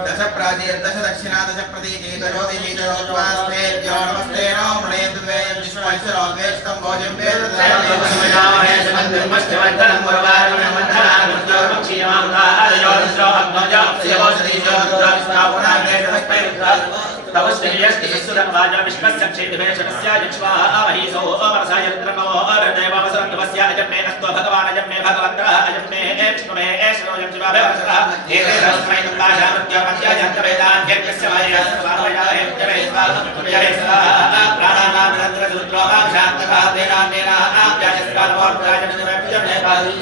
दश प्राचीर दश दक्षिणा दश प्रतीके दशोदि नमस्ते नमस्ते नमो विश्वेश्वरोद्वेष्टं भोजं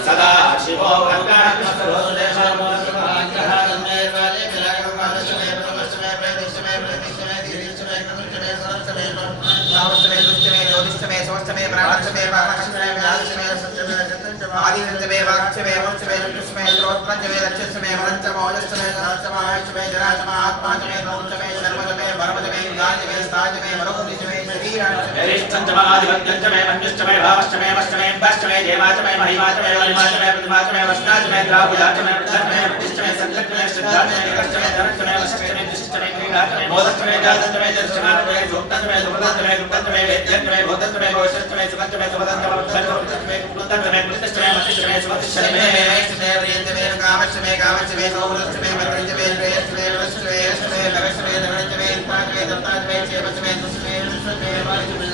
सदा शिवो आदित्यमे वाक्यमे वंशमे चतुष्मे श्रोत्रंजमे लक्ष्यमे वरंचमे ओजस्मे सहस्रमे जराचमे आत्माचमे नौचमे सर्वचमे भरमचमे ज्ञानचमे स्थाचमे मनोनिचमे शरीराचमे रिष्ठंचमे आदिवत्यंचमे मंजुश्चमे भावश्चमे वश्चमे पश्चमे देवाचमे महिमाचमे वलिमाचमे प्रतिमाचमे वस्ताचमे द्रावुजाचमे वृद्धचमे प्रतिष्ठमे संकल्पमे श्रद्धाचमे निकर्षमे धनचमे वश्चमे दुष्टमे क्रीडाचमे मोदचमे जातचमे जर्चमाचमे जोक्तचमे दुपदचमे दुपदचमे वेद्यचमे भूतचमे भविष्यचमे सुखचमे सुपदचमे वृद्धचमे कुलतचमे कुलतचमे मतिश्चमे सुमतिश्चमे वेद्यचमे कामश्चमे कामश्चमे सौरश्चमे मत्रिश्चमे श्रेयश्चमे वृश्चमे यश्चमे नगश्चमे दगणश्चमे इंद्राचमे दत्ताचमे चेपश्चमे दुष्चमे दुष्चमे वायुचमे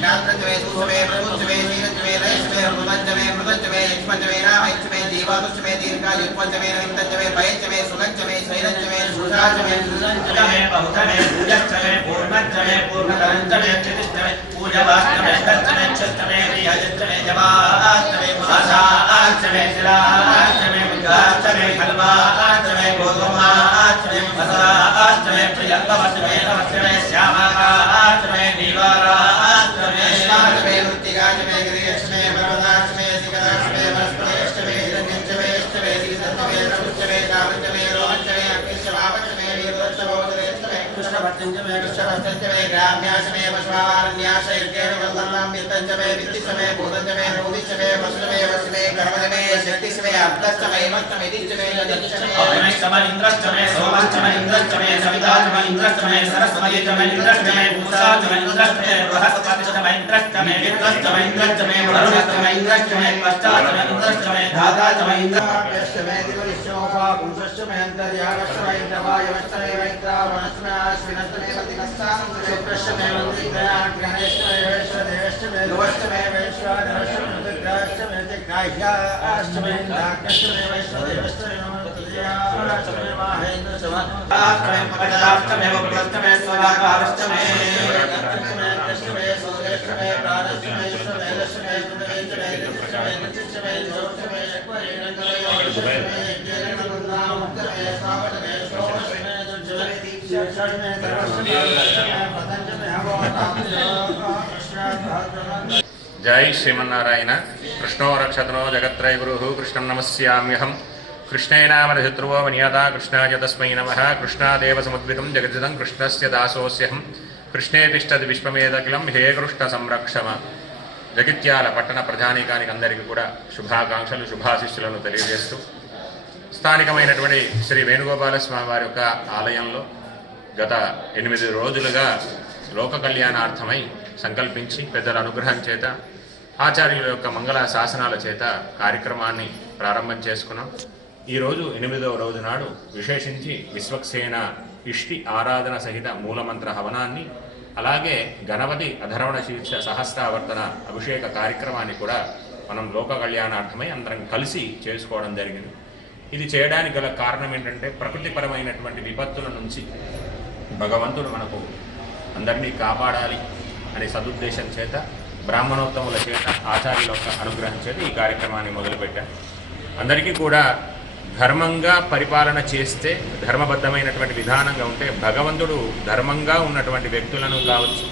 ज्ञात्रचमे सुषमे प्रभुश्चमे शीलश्चमे लयश्चमे मृदंचमे मृदंचमे यक्ष्मचमे नामयश्चमे जीवातुश्चमे दीर्घायुत्वचमे नविन्दचमे भयश्चमे सुगंचमे शैलश्चमे सुषाचमे सुलंचमे बहुचमे पूजश्चमे पूर्णश्चमे पूर्णतरंचमे क्षितिश्चमे पूजवाश्चमे तच्चमे क्षस्तमे रिहजश्चमे जवाश्चमे भाषाश्चमे शिलाश्चमे मुद्गाश्चमे खल्वाश्चमे गोधूमाश्चमे मसराश्चमे प्रियंगवश्चमे नवश्चमे श्यामाकाश्चमे नीवाराश्चमे श्वाश्चमे मृत्तिकाश्चमे गिरियश्चमे पर्वताश्चमे शिखराश्चमे वनस्पतिश्चमे हिरण्यश्चमे सिगितश्चमे प्रभुश्चमे कामश्चमे रोहश्चमे अग्निश्चमापश्चमे वीरश्चमोदरेश्चमे कृष्णभट्टञ्चमे कृष्णभट्टञ्चमे ग्राम्याश्चमे पशुवारण्याश्चैर्गेण वल्लल्लां वित्तञ्चमे वित्तिश्चमे भूतञ्चमे भूतिश्चमे वश्चमे वश्चमे कर्मजमे शक्तिश्चमे अब्दश्चमे मत्तमे दिश्चमे यदिश्चमे अग्निश्चमे इन्द्रश्चमे सोमश्चमे इन्द्रश्चमे सविताश्चमे इन्द्रश्चमे सरस्वतीश्चमे इन्द्रश्चमे पूषाश्चमे इन्द्रश्चमे बृहस्पतिश्चमे इन्द्रश्चमे विद्वश्चमे इन्द्रश्चमे वरुणश्चमे इन्द्रश्चमे पश्चाश्चमे इन्द्रश्चमे धाताश्चमे इन्द्रश्चमे दिवलिश्चोपा पुंसश्चमे अन्तर्यागश्चमे इन्द्रवायवश्चमे वैत्रावणश्चमे अश्विनश्चमे प्रतिकस्ताश्चमे शुक्रश्चमे मन्त्रिग्रहाग्रहणेश्चमे वैश्वदेवश्चमे ध्रुवश्चमे वैश्वानरश्चमे ऋतुग्रहश्चमे जग्राह्याश्चमे इन्द्राग्रश्चमे वैश्वदेवश्चमे नमोतृतीयाश्चमे माहेन्द्रश्चमे आश्चमे पकटाश्चमे वपुरश्चमे स्वराकारश्चमे कृष्णमे सूर्यश्चमे प्राणश्चमे ईश्वरेश्चमे सुमेश्चमे दिश्चमे निश्चमे जोश्चमे यक्वरेणकलयोश्चमे यज्ञेरणमुद्रामुक्तमे स्वावटमे श्रोवश्चमे दुर्जमे दीक्षाश्चमे सर्वश्चमे पतञ्चमे हवोताप्तयो जय श्रीमन्नारायण कृष्णो रक्षतनो जगत्त्रय गुरुः कृष्णं नमस्याम्यहम् कृष्णे नामधृतृवो वनियता कृष्णाय तस्मै नमः कृष्णादेव समुद्भितं जगद्दिदं कृष्णस्य दासोऽस्यहं कृष्णे तिष्ठति विश्वमेदखिलं हे कृष्ण संरक्षम జగిత్యాల పట్టణ ప్రజానీకానికి అందరికీ కూడా శుభాకాంక్షలు శుభాశిస్సులను తెలియజేస్తూ స్థానికమైనటువంటి శ్రీ వేణుగోపాల స్వామి వారి యొక్క ఆలయంలో గత 8 రోజులుగా లోక కళ్యాణార్థమై సంకల్పించి పెద్దల అనుగ్రహం చేత ఆచార్యుల యొక్క మంగళ శాసనాల చేత కార్యక్రమాన్ని ప్రారంభం చేసుకున్నాం. ఈరోజు 8వ రోజు నాడు విశేషించి విశ్వక్సేన ఇష్టి ఆరాధన సహిత మూలమంత్ర హవనాన్ని అలాగే గణపతి అధర్వణ శీర్ష సహస్రావర్తన అభిషేక కార్యక్రమాన్ని కూడా మనం లోక కళ్యాణార్థమై అందరం కలిసి చేసుకోవడం జరిగింది. ఇది చేయడానికి గల కారణం ఏంటంటే ప్రకృతిపరమైనటువంటి విపత్తుల నుంచి భగవంతుడు మనకు అందరినీ కాపాడాలి అనే సదుద్దేశం చేత బ్రాహ్మణోత్తముల చేత ఆచార్యుల యొక్క అనుగ్రహం చేత ఈ కార్యక్రమాన్ని మొదలుపెట్టాం. అందరికీ కూడా ధర్మంగా పరిపాలన చేస్తే, ధర్మబద్ధమైనటువంటి విధానంగా ఉంటే భగవంతుడు ధర్మంగా ఉన్నటువంటి వ్యక్తులను కావచ్చు,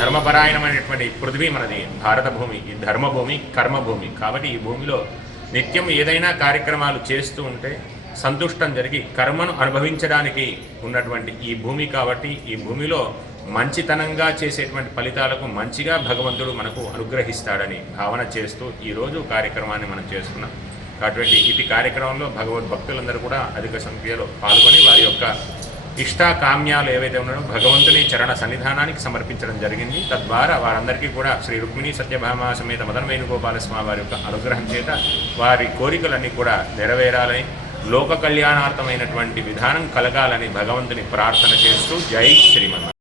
ధర్మపరాయణమైనటువంటి పృథ్వీ మనది భారత భూమి, ఈ ధర్మభూమి, కర్మభూమి. కాబట్టి ఈ భూమిలో నిత్యం ఏదైనా కార్యక్రమాలు చేస్తూ ఉంటే సంతుష్టం జరిగి కర్మను అనుభవించడానికి ఉన్నటువంటి ఈ భూమి. కాబట్టి ఈ భూమిలో మంచితనంగా చేసేటువంటి ఫలితాలకు మంచిగా భగవంతుడు మనకు అనుగ్రహిస్తాడని భావన చేస్తూ ఈరోజు కార్యక్రమాన్ని మనం చేసుకున్నాం. కాబట్టి ఇటు కార్యక్రమంలో భగవద్భక్తులందరూ కూడా అధిక సంఖ్యలో పాల్గొని వారి యొక్క ఇష్టాకామ్యాలు ఏవైతే ఉన్నాయో భగవంతుని చరణ సన్నిధానానికి సమర్పించడం జరిగింది. తద్వారా వారందరికీ కూడా శ్రీ రుక్మిణీ సత్యభామ సమేత మదన వేణుగోపాలస్వామి వారి యొక్క అనుగ్రహం చేత వారి కోరికలన్నీ కూడా నెరవేరాలని, లోక కళ్యాణార్థమైనటువంటి విధానం కలగాలని భగవంతుని ప్రార్థన చేస్తూ జై శ్రీమన్నారాయణ.